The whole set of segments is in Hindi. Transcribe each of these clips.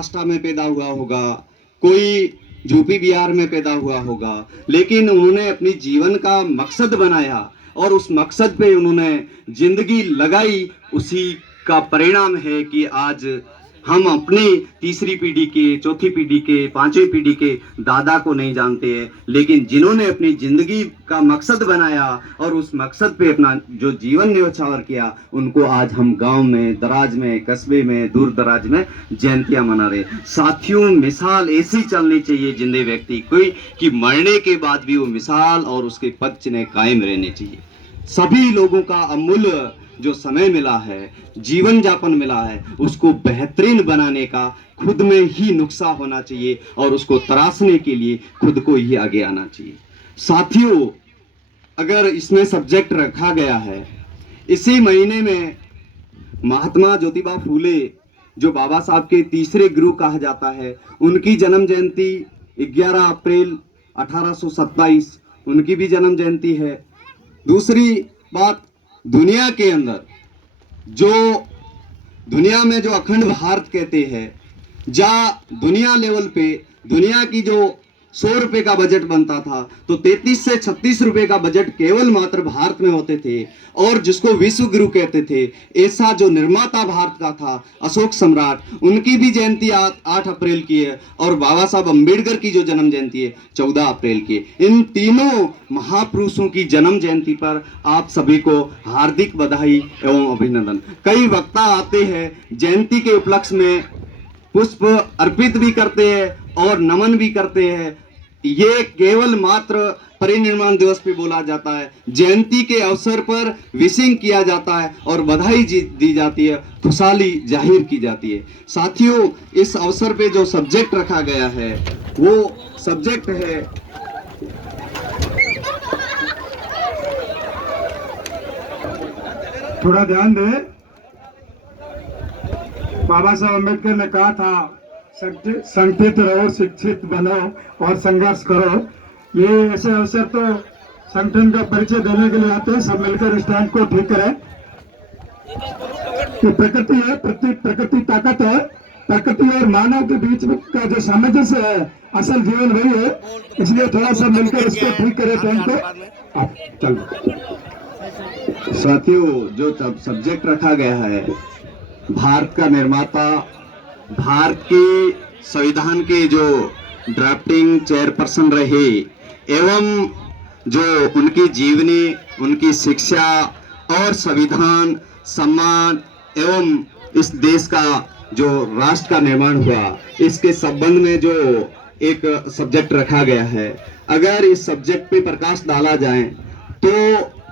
महाराष्ट्र में पैदा हुआ होगा, कोई यूपी बिहार में पैदा हुआ होगा, लेकिन उन्होंने अपनी जीवन का मकसद बनाया और उस मकसद पे उन्होंने जिंदगी लगाई। उसी का परिणाम है कि आज हम अपनी तीसरी पीढ़ी के, चौथी पीढ़ी के, पांचवी पीढ़ी के दादा को नहीं जानते हैं, लेकिन जिन्होंने अपनी जिंदगी का मकसद बनाया और उस मकसद पे अपना जो जीवन न्यौछावर किया, उनको आज हम गांव में, दराज में, कस्बे में, दूर दराज में जयंतियां मना रहे। साथियों, मिसाल ऐसी चलनी चाहिए जिंदे व्यक्ति कोई कि मरने के बाद भी वो मिसाल और उसके पद चिन्ह कायम रहने चाहिए। सभी लोगों का अमूल्य जो समय मिला है, जीवन यापन मिला है, उसको बेहतरीन बनाने का खुद में ही नुक्सा होना चाहिए और उसको तराशने के लिए खुद को ही आगे आना चाहिए। साथियों, अगर इसमें सब्जेक्ट रखा गया है, इसी महीने में महात्मा ज्योतिबा फूले जो बाबा साहब के तीसरे गुरु कहा जाता है, उनकी जन्म जयंती 11 अप्रैल 1827 उनकी भी जन्म जयंती है। दूसरी बात, दुनिया के अंदर जो दुनिया में जो अखंड भारत कहते हैं, दुनिया लेवल पे दुनिया की जो 100 रुपए का बजट बनता था, तो 33 से 36 रुपए का बजट केवल मात्र भारत में होते थे। और जिसको विश्व गुरु कहते थे, ऐसा जो निर्माता भारत का था अशोक सम्राट, उनकी भी जयंती 8 अप्रैल की है और बाबा साहब अम्बेडकर की जो जन्म जयंती है 14 अप्रैल की है। इन तीनों महापुरुषों की जन्म जयंती पर आप सभी को हार्दिक बधाई एवं अभिनंदन। कई वक्ता आते हैं, जयंती के उपलक्ष्य में पुष्प अर्पित भी करते हैं और नमन भी करते हैं। ये केवल मात्र परिनिर्वाण दिवस पे बोला जाता है, जयंती के अवसर पर विशिंग किया जाता है और बधाई दी जाती है, खुशहाली जाहिर की जाती है। साथियों, इस अवसर पे जो सब्जेक्ट रखा गया है वो सब्जेक्ट है थोड़ा ध्यान दे। बाबा साहब अम्बेडकर ने कहा था, संगठित रहो, शिक्षित बनो और संघर्ष करो। ये ऐसे अवसर तो संगठन का परिचय देने के लिए आते हैं, सब मिलकर स्टैंड को ठीक करें। तो प्रकृति है, प्रकृति ताकत है, प्रकृति और मानव के बीच में का जो सामंजस्य है, असल जीवन वही है। इसलिए थोड़ा सा मिलकर इसको ठीक करें ट्रेन को। चलो साथियों, जो सब्जेक्ट रखा गया है, भारत का निर्माता, भारत के संविधान के जो ड्राफ्टिंग चेयरपर्सन रहे एवं जो उनकी जीवनी, उनकी शिक्षा और संविधान, सम्मान एवं इस देश का जो राष्ट्र का निर्माण हुआ, इसके संबंध में जो एक सब्जेक्ट रखा गया है, अगर इस सब्जेक्ट पे प्रकाश डाला जाए तो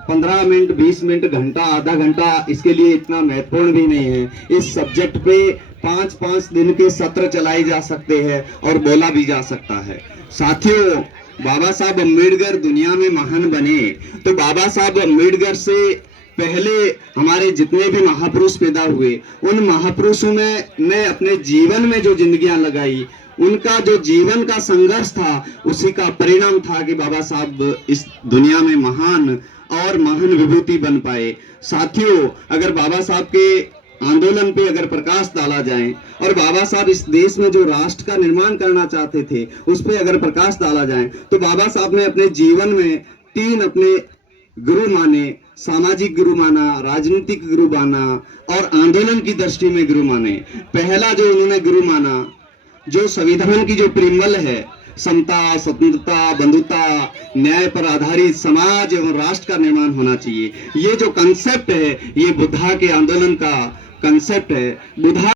15 मिनट, 20 मिनट, घंटा, आधा घंटा इसके लिए इतना महत्वपूर्ण भी नहीं है। इस सब्जेक्ट पे 5-5 दिन के सत्र चलाए जा सकते हैं और बोला भी जा सकता है। साथियों, बाबा साहब अम्बेडकर दुनिया में महान बने, तो बाबा साहब अम्बेडकर से पहले हमारे जितने भी महापुरुष पैदा हुए, उन महापुरुषों ने अपने जीवन में जो जिंदगियां लगाई, उनका जो जीवन का संघर्ष था, उसी का परिणाम था कि बाबा साहब इस दुनिया में महान और महान विभूति बन पाए। साथियों, अगर बाबा साहब के आंदोलन पे अगर प्रकाश डाला जाए और बाबा साहब इस देश में जो राष्ट्र का निर्माण करना चाहते थे, उस पे अगर प्रकाश डाला जाए, तो बाबा साहब ने अपने जीवन में 3 अपने गुरु माने, सामाजिक गुरु माना, राजनीतिक गुरु माना और आंदोलन की दृष्टि में गुरु माने। पहला जो उन्होंने गुरु माना, जो संविधान की जो प्रियम्बल है, समता, स्वतंत्रता, बंधुता, न्याय पर आधारित समाज एवं राष्ट्र का निर्माण होना चाहिए। ये जो कंसेप्ट है, ये बुद्धा के आंदोलन का कंसेप्ट है। बुद्धा